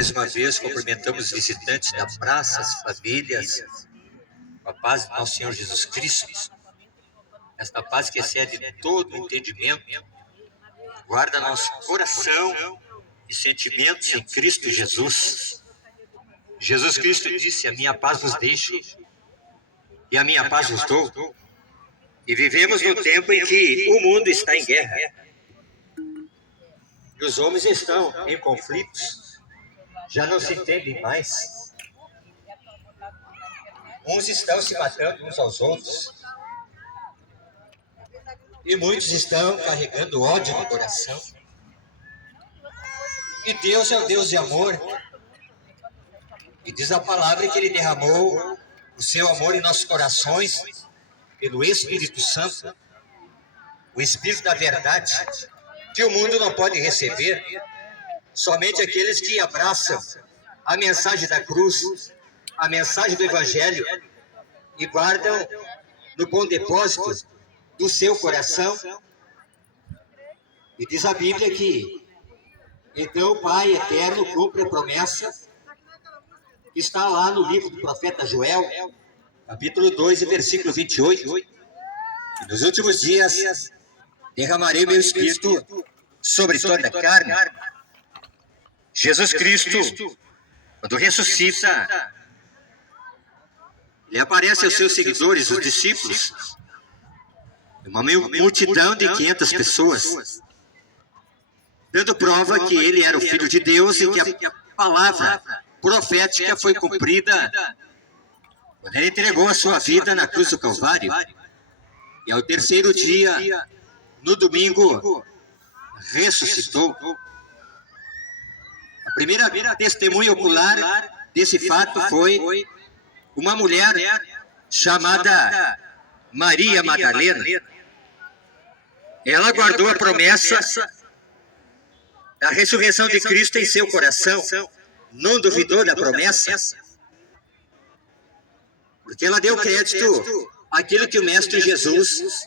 Mais uma vez, cumprimentamos os visitantes da praça, as famílias, com a paz do nosso Senhor Jesus Cristo. Esta paz que excede todo entendimento, guarda nosso coração e sentimentos em Cristo Jesus. Jesus Cristo disse: a minha paz vos deixo e a minha paz vos dou. E vivemos no tempo em que o mundo está em guerra. E os homens estão em conflitos, já não se entendem mais. Uns estão se matando uns aos outros. E muitos estão carregando ódio no coração. E Deus é o Deus de amor. E diz a palavra que Ele derramou o seu amor em nossos corações pelo Espírito Santo, o Espírito da verdade, que o mundo não pode receber. Somente aqueles que abraçam a mensagem da cruz, a mensagem do Evangelho, e guardam no bom depósito do seu coração. E diz a Bíblia que então o Pai Eterno cumpre a promessa que está lá no livro do profeta Joel, capítulo 2, versículo 28. E nos últimos dias derramarei meu Espírito sobre toda a carne. Jesus Cristo, quando ressuscita, Ele aparece aos seus seguidores, os discípulos, uma multidão de 500 pessoas, dando prova que Ele era o Filho de Deus e que a palavra profética foi cumprida quando Ele entregou a sua vida na cruz do Calvário. E ao terceiro dia, no domingo, ressuscitou. A primeira testemunha ocular desse fato foi uma mulher chamada Maria Madalena. Ela guardou a promessa da ressurreição de Cristo em seu coração, não duvidou da promessa, porque ela deu crédito àquilo que o Mestre Jesus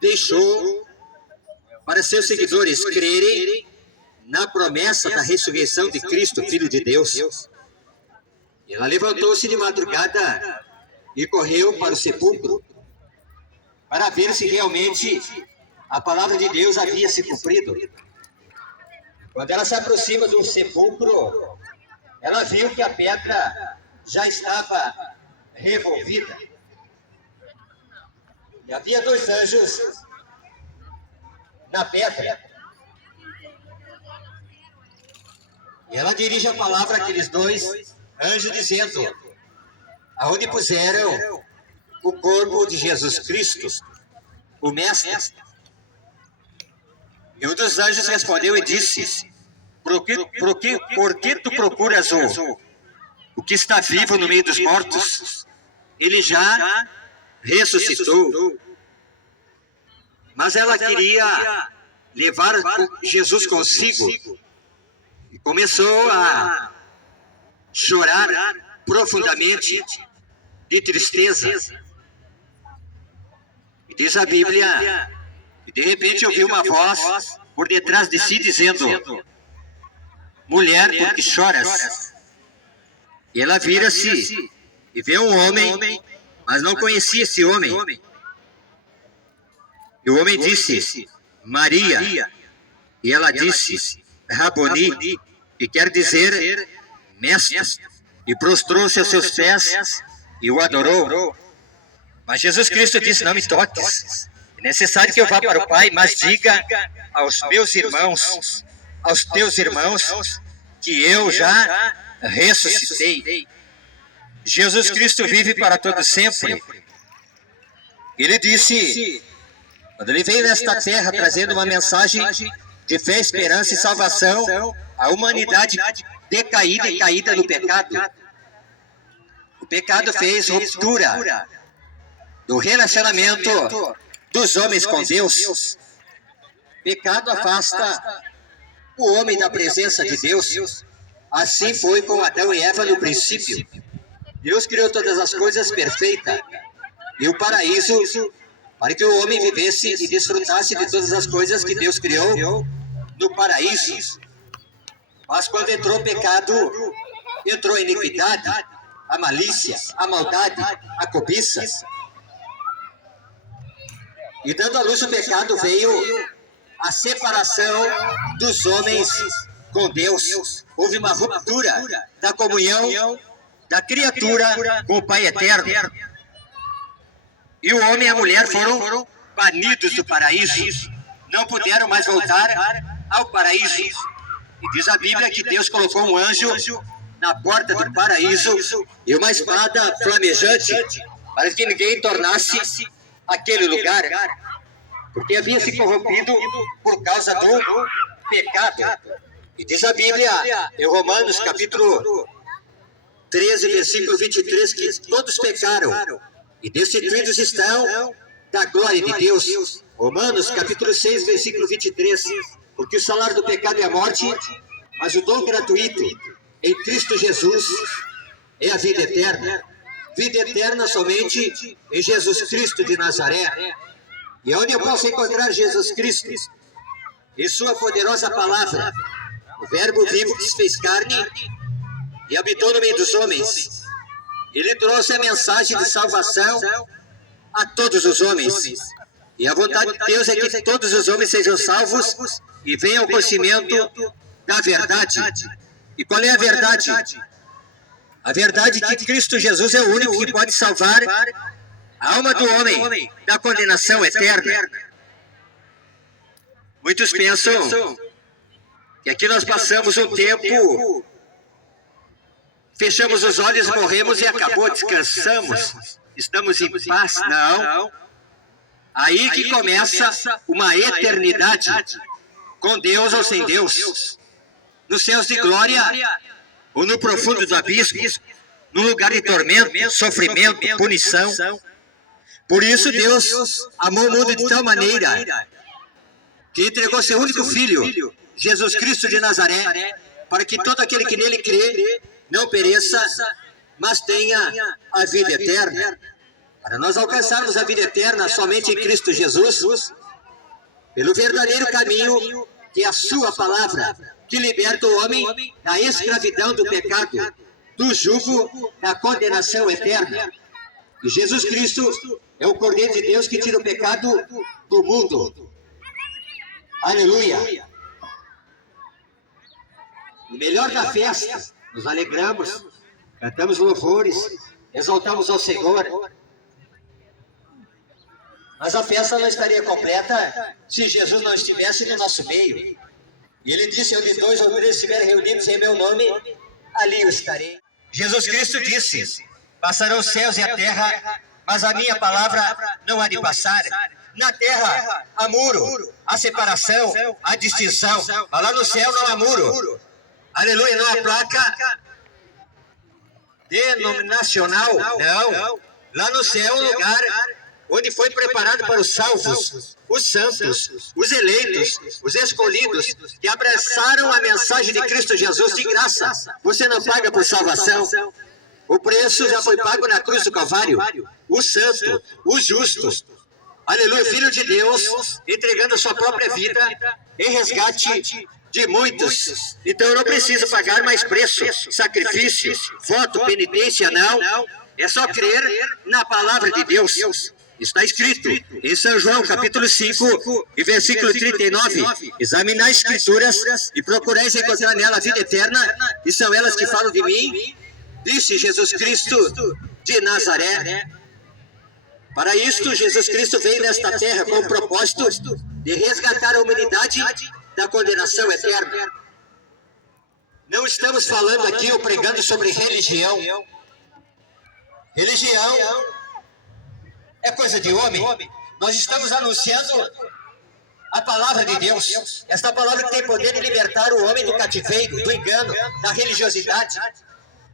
deixou para seus seguidores crerem na promessa da ressurreição de Cristo, Filho de Deus. Ela levantou-se de madrugada e correu para o sepulcro para ver se realmente a palavra de Deus havia se cumprido. Quando ela se aproxima do sepulcro, ela viu que a pedra já estava revolvida. E havia 2 anjos na pedra. E ela dirige a palavra àqueles 2 anjos, dizendo: aonde puseram o corpo de Jesus Cristo, o Mestre? E um dos anjos respondeu e disse: por que tu procuras o que está vivo no meio dos mortos? Ele já ressuscitou. Mas ela queria levar Jesus consigo e começou a chorar profundamente de tristeza. E diz a Bíblia que de repente ouviu uma voz por detrás de si dizendo: mulher, por que choras? E ela vira-se e vê um homem, mas não conhecia esse homem. E o homem disse: Maria. E ela disse: Raboni, que quer dizer mestre. E prostrou-se aos seus pés e o adorou. Mas Jesus Cristo disse: não me toques. É necessário que eu vá para o Pai, mas diga aos meus irmãos, aos teus irmãos, que eu já ressuscitei. Jesus Cristo vive para todo sempre. Ele disse, quando Ele veio nesta terra trazendo uma mensagem de fé, esperança e salvação à humanidade decaída e caída no pecado. O pecado fez ruptura do relacionamento dos homens com Deus. Pecado afasta o homem da presença de Deus. Assim foi com Adão e Eva no princípio. Deus criou todas as coisas perfeitas. E o paraíso para que o homem vivesse e desfrutasse de todas as coisas que Deus criou no paraíso. Mas quando entrou o pecado, entrou a iniquidade, a malícia, a maldade, a cobiça. E dando à luz o pecado veio a separação dos homens com Deus. Houve uma ruptura da comunhão da criatura com o Pai Eterno. E o homem e a mulher foram banidos do paraíso. Não puderam mais voltar ao paraíso. E diz a Bíblia que Deus colocou um anjo na porta do paraíso e uma espada flamejante para que ninguém tornasse aquele lugar, porque havia se corrompido por causa do pecado. E diz a Bíblia, em Romanos capítulo 13, versículo 23, que todos pecaram e destituídos estão da glória de Deus. Romanos capítulo 6, versículo 23, porque o salário do pecado é a morte, mas o dom gratuito em Cristo Jesus é a vida eterna. Vida eterna somente em Jesus Cristo de Nazaré. E onde eu posso encontrar Jesus Cristo? Em sua poderosa palavra, o verbo vivo que se fez carne e habitou no meio dos homens. Ele trouxe a mensagem de salvação a todos os homens. E a vontade de Deus é que todos os homens sejam salvos e venham ao conhecimento da verdade. E qual é a verdade? A verdade é que Cristo Jesus é o único que pode salvar a alma do homem da condenação eterna. Muitos pensam que aqui nós passamos um tempo, fechamos os olhos, morremos e acabou, descansamos, estamos em paz. Não. Aí que começa uma eternidade com Deus ou sem Deus, nos céus de glória ou no profundo do abismo, no lugar de tormento, sofrimento, punição. Por isso Deus amou o mundo de tal maneira que entregou seu único Filho, Jesus Cristo de Nazaré, para que todo aquele que nele crê não pereça, mas tenha a vida eterna. Para nós alcançarmos a vida eterna somente em Cristo Jesus, pelo verdadeiro caminho que é a sua palavra, que liberta o homem da escravidão do pecado, do jugo da condenação eterna. E Jesus Cristo é o Cordeiro de Deus que tira o pecado do mundo. Aleluia! No melhor da festa, nos alegramos, cantamos louvores, exaltamos ao Senhor. Mas a festa não estaria completa se Jesus não estivesse no nosso meio. E ele disse, onde 2 ou 3 estiverem reunidos em meu nome, ali eu estarei. Jesus Cristo disse, passarão os céus e a terra, mas a minha palavra não há de passar. Na terra há muro, há separação, há distinção, mas lá no céu não há muro. Aleluia, não há placa denominacional, não. Lá no céu é um lugar onde foi preparado para os salvos, os santos, os eleitos, os escolhidos, que abraçaram a mensagem de Cristo Jesus de graça. Você não paga por salvação. O preço já foi pago na cruz do Calvário. O santo, o justo, aleluia, Filho de Deus, entregando a sua própria vida em resgate de muitos. Então eu não preciso pagar mais preço, sacrifício, voto, penitência, não. É só crer na palavra de Deus. Está escrito em São João, capítulo 5, e versículo 39, examinai as escrituras e procurais encontrar nela a vida eterna, e são elas que falam de mim, disse Jesus Cristo de Nazaré. Para isto, Jesus Cristo veio nesta terra com o propósito de resgatar a humanidade da condenação eterna. Não estamos falando aqui ou pregando sobre religião. Religião é coisa de homem. Nós estamos anunciando a palavra de Deus. Esta palavra que tem poder de libertar o homem do cativeiro, do engano, da religiosidade.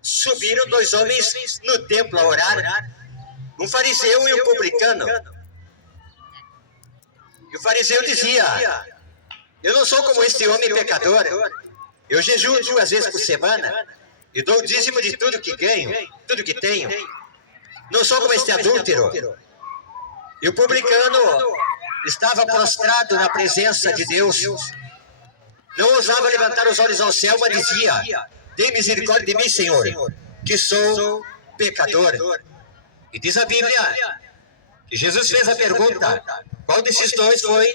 Subiram 2 homens no templo a orar, um fariseu e um publicano. E o fariseu dizia, eu não sou como este homem pecador. Eu jejuo 2 vezes por semana e dou o dízimo de tudo que ganho, tudo que tenho. Não sou como este adúltero. E o publicano estava prostrado na presença de Deus. não ousava levantar os olhos ao céu, mas dizia: tem misericórdia de mim, Senhor, que sou pecador. E diz a Bíblia que Jesus fez a pergunta: qual desses dois foi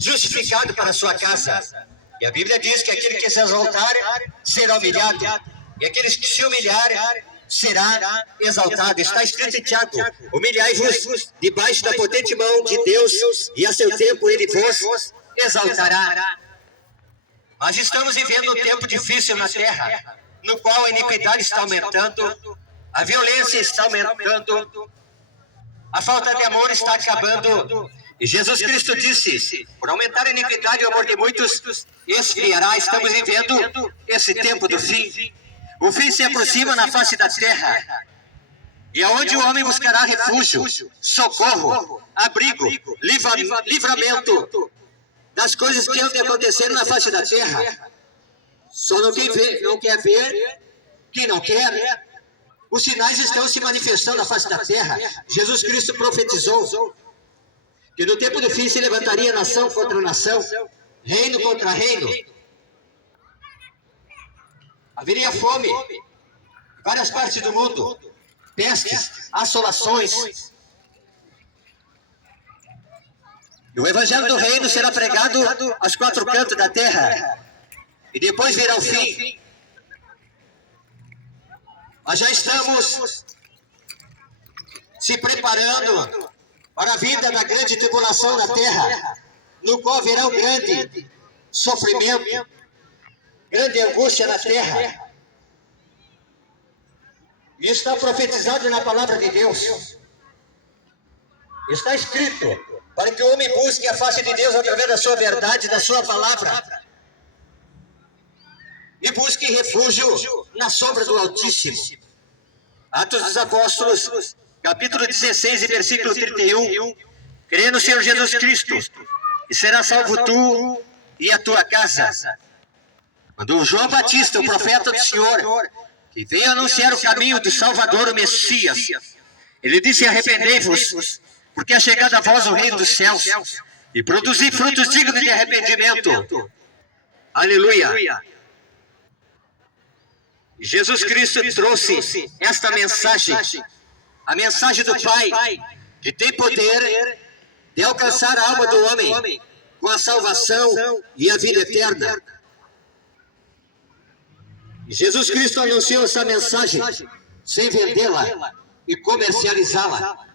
justificado para a sua casa? E a Bíblia diz que aquele que se exaltar será humilhado, e aquele que se humilhar será exaltado. Está escrito em Tiago: humilhai-vos debaixo da potente mão de Deus, e a seu tempo ele vos exaltará. Mas estamos vivendo um tempo difícil na terra, no qual a iniquidade está aumentando, a violência está aumentando, a falta de amor está acabando. E Jesus Cristo disse: por aumentar a iniquidade e o amor de muitos esfriará. Estamos vivendo esse tempo do fim. O fim se aproxima na face da terra, e aonde o homem buscará refúgio, socorro, abrigo, livramento das coisas que hão de acontecer na face da terra. Só não quer ver quem não quer. Os sinais estão se manifestando na face da terra. Jesus Cristo profetizou que no tempo do fim se levantaria nação contra nação, reino contra reino. Haveria fome em várias partes do mundo, pestes, assolações. E o evangelho do reino será pregado aos quatro cantos da terra. E depois virá o fim. Mas já estamos se preparando para a vinda da grande tribulação na terra, no qual haverá um grande sofrimento, grande angústia na terra. E está profetizado na palavra de Deus. Está escrito para que o homem busque a face de Deus através da sua verdade, da sua palavra, e busque refúgio na sombra do Altíssimo. Atos dos Apóstolos, capítulo 16 e versículo 31. Crê no Senhor Jesus Cristo, e será salvo tu e a tua casa. Quando João Batista, o profeta do Senhor, que veio anunciar o caminho do Salvador, o Messias, ele disse: arrependei-vos, porque é chegado a vós o reino dos céus, e produzi frutos dignos de arrependimento. Aleluia! Jesus Cristo trouxe esta mensagem, a mensagem do Pai, que tem poder de alcançar a alma do homem com a salvação e a vida eterna. Jesus Cristo anunciou essa mensagem sem vendê-la e comercializá-la,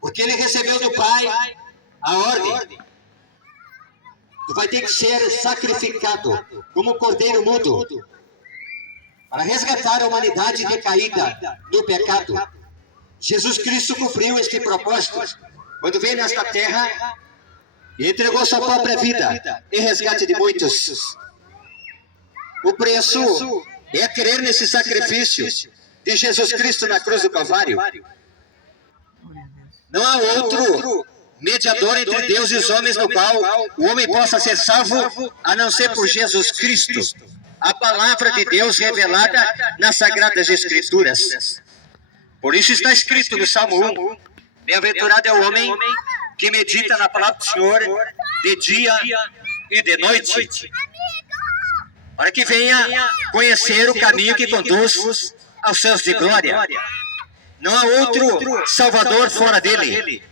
porque ele recebeu do Pai a ordem: tu vai ter que ser sacrificado como um cordeiro mudo para resgatar a humanidade decaída no pecado. Jesus Cristo cumpriu este propósito quando veio nesta terra e entregou sua própria vida em resgate de muitos. O preço é crer nesse sacrifício de Jesus Cristo na cruz do Calvário. Não há outro mediador entre Deus e os homens no qual o homem possa ser salvo a não ser por Jesus Cristo, a palavra de Deus revelada nas Sagradas Escrituras. Por isso está escrito no Salmo 1: bem-aventurado é o homem que medita na palavra do Senhor de dia e de noite, para que venha conhecer o caminho que conduz aos céus de glória. Não há outro Salvador fora dele.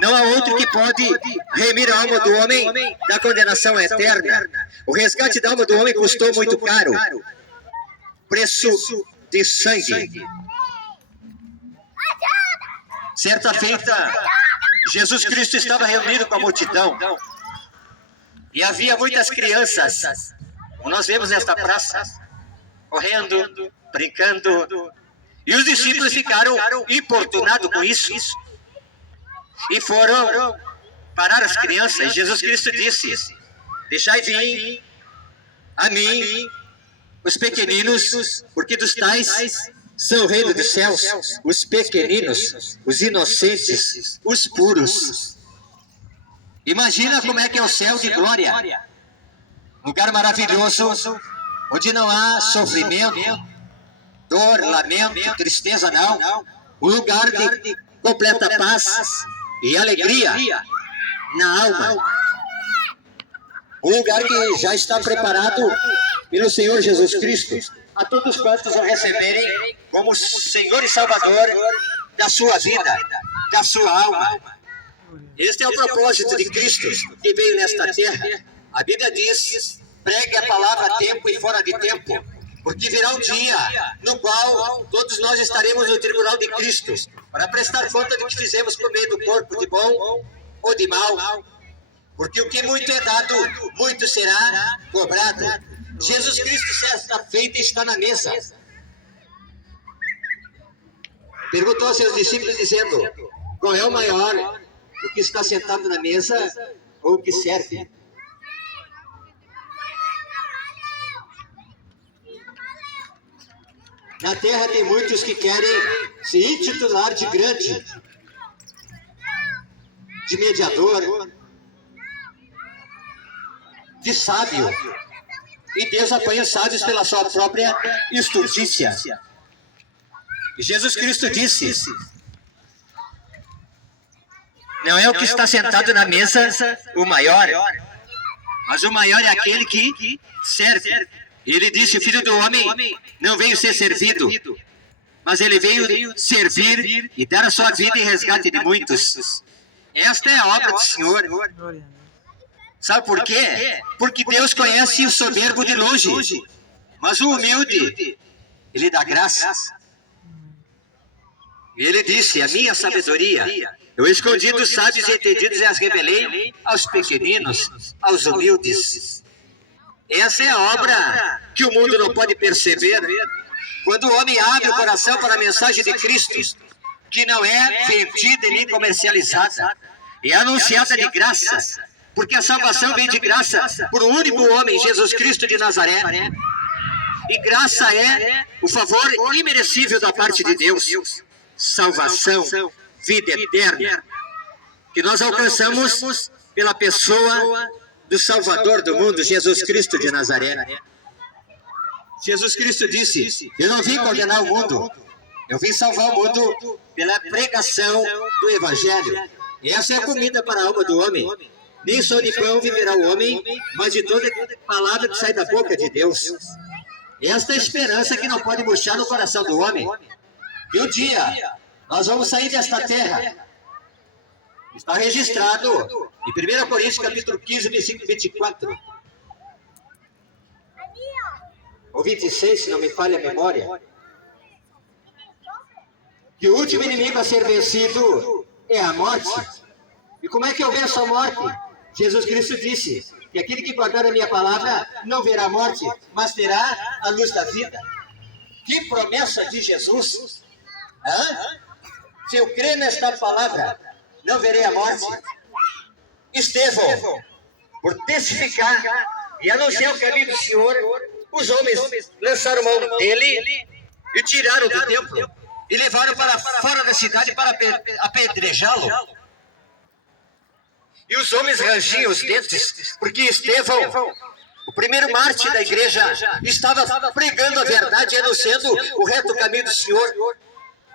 Não há outro que pode remir a alma do homem da condenação eterna. O resgate da alma do homem custou muito caro. Preço de sangue. Certa feita, Jesus Cristo estava reunido com a multidão. E havia muitas crianças, como nós vemos nesta praça, correndo, brincando. E os discípulos ficaram importunados com isso. E foram parar as crianças. E Jesus Cristo disse: deixai vir a mim os pequeninos, porque dos tais são o reino dos céus. Os pequeninos, os inocentes, os puros. Imagina como é que é o céu de glória. Lugar maravilhoso, onde não há sofrimento, dor, lamento, tristeza, não. Um lugar de completa paz e alegria na alma. um lugar que já está preparado pelo Senhor Jesus Cristo a todos quantos o receberem como Senhor e Salvador da sua vida, da sua alma. Este é o propósito de Cristo que veio nesta terra. A Bíblia diz: pregue a palavra a tempo e fora de tempo, porque virá um dia no qual todos nós estaremos no tribunal de Cristo para prestar conta do que fizemos por meio do corpo, de bom ou de mal. Porque o que muito é dado, muito será cobrado. Jesus Cristo, certa feita, está na mesa. Perguntou aos seus discípulos, dizendo: qual é o maior, o que está sentado na mesa ou o que serve? Na terra tem muitos que querem se intitular de grande, de mediador, de sábio. E Deus apanha os sábios pela sua própria estultícia. E Jesus Cristo disse: não é o que está sentado na mesa o maior, mas o maior é aquele que serve. Ele disse: o Filho do Homem não veio ser servido, mas ele veio servir e dar a sua vida em resgate de muitos. Esta é a obra do Senhor. Sabe por quê? Porque Deus conhece o soberbo de longe, mas o humilde, Ele dá graça. Ele disse: a minha sabedoria eu escondi dos sábios e entendidos e as revelei aos pequeninos, aos humildes. Essa é a obra que o mundo não pode perceber. Quando o homem abre o coração para a mensagem de Cristo, que não é vendida e nem comercializada, é anunciada de graça, porque a salvação vem de graça por um único homem, Jesus Cristo de Nazaré. E graça é o favor imerecível da parte de Deus. Salvação, vida eterna, que nós alcançamos pela pessoa do Salvador do mundo, Jesus Cristo de Nazaré. Jesus Cristo disse: eu não vim condenar o mundo, eu vim salvar o mundo pela pregação do Evangelho. E essa é a comida para a alma do homem. Nem só de pão viverá o homem, mas de toda palavra que sai da boca de Deus. Esta é a esperança que não pode murchar no coração do homem. E um dia nós vamos sair desta terra. Está registrado em 1 Coríntios capítulo 15, versículo 24. Ou 26, se não me falha a memória. Que o último inimigo a ser vencido é a morte. E como é que eu venço a morte? Jesus Cristo disse que aquele que guardar a minha palavra não verá a morte, mas terá a luz da vida. Que promessa de Jesus! Se eu crer nesta palavra, não verei a morte. Estevão, por testificar e anunciar o caminho do Senhor, os homens lançaram mão dele e tiraram do templo e levaram para fora da cidade para apedrejá-lo. E os homens rangiam os dentes, porque Estevão, o primeiro mártir da igreja, estava pregando a verdade e anunciando o reto caminho do Senhor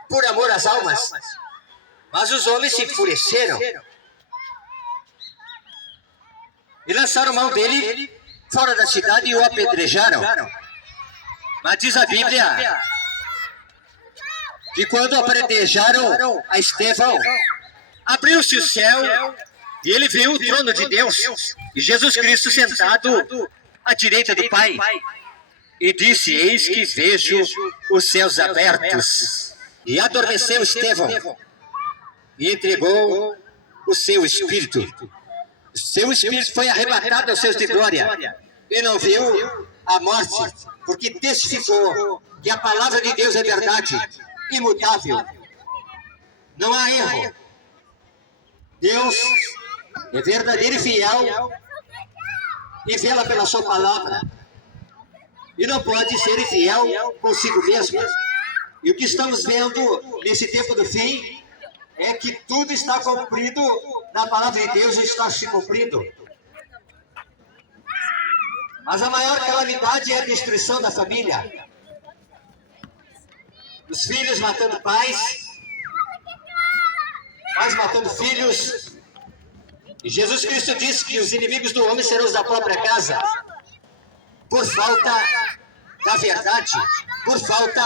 por amor às almas. Mas os homens se enfureceram e lançaram mão dele fora da cidade e o apedrejaram. Mas diz a Bíblia que quando apedrejaram a Estevão, abriu-se o céu e ele viu o trono de Deus e Jesus Cristo sentado à direita do Pai. E disse: eis que vejo os céus abertos. E adormeceu Estevão e entregou o seu espírito. O seu espírito foi arrebatado aos céus de glória e não viu a morte, porque testificou que a palavra de Deus é verdade, imutável. Não há erro. Deus é verdadeiro e fiel e vela pela sua palavra. E não pode ser infiel consigo mesmo. E o que estamos vendo nesse tempo do fim é que tudo está cumprido na palavra de Deus, está se cumprindo. Mas a maior calamidade é a destruição da família. Os filhos matando pais, pais matando filhos, E Jesus Cristo disse que os inimigos do homem serão os da própria casa, por falta da verdade, por falta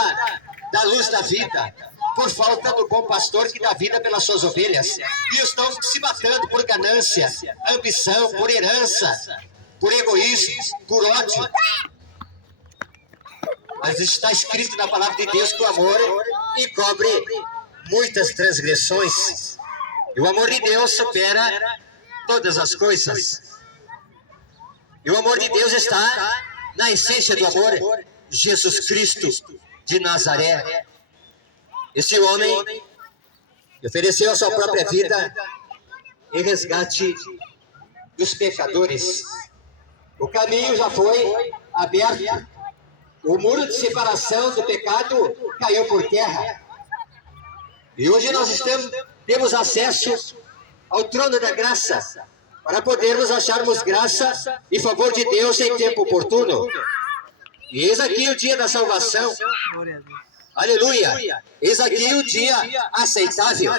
da luz da vida, por falta do bom pastor que dá vida pelas suas ovelhas. E estão se matando por ganância, ambição, por herança, por egoísmo, por ódio. Mas está escrito na palavra de Deus que o amor encobre muitas transgressões. E o amor de Deus supera todas as coisas. E o amor de Deus está na essência do amor. Jesus Cristo de Nazaré. Esse homem ofereceu a sua própria vida em resgate dos pecadores. O caminho já foi aberto. O muro de separação do pecado caiu por terra. E hoje nós temos acesso ao trono da graça, para podermos acharmos graça e favor de Deus em tempo oportuno. E eis aqui o dia da salvação. Aleluia! Eis aqui o dia aceitável.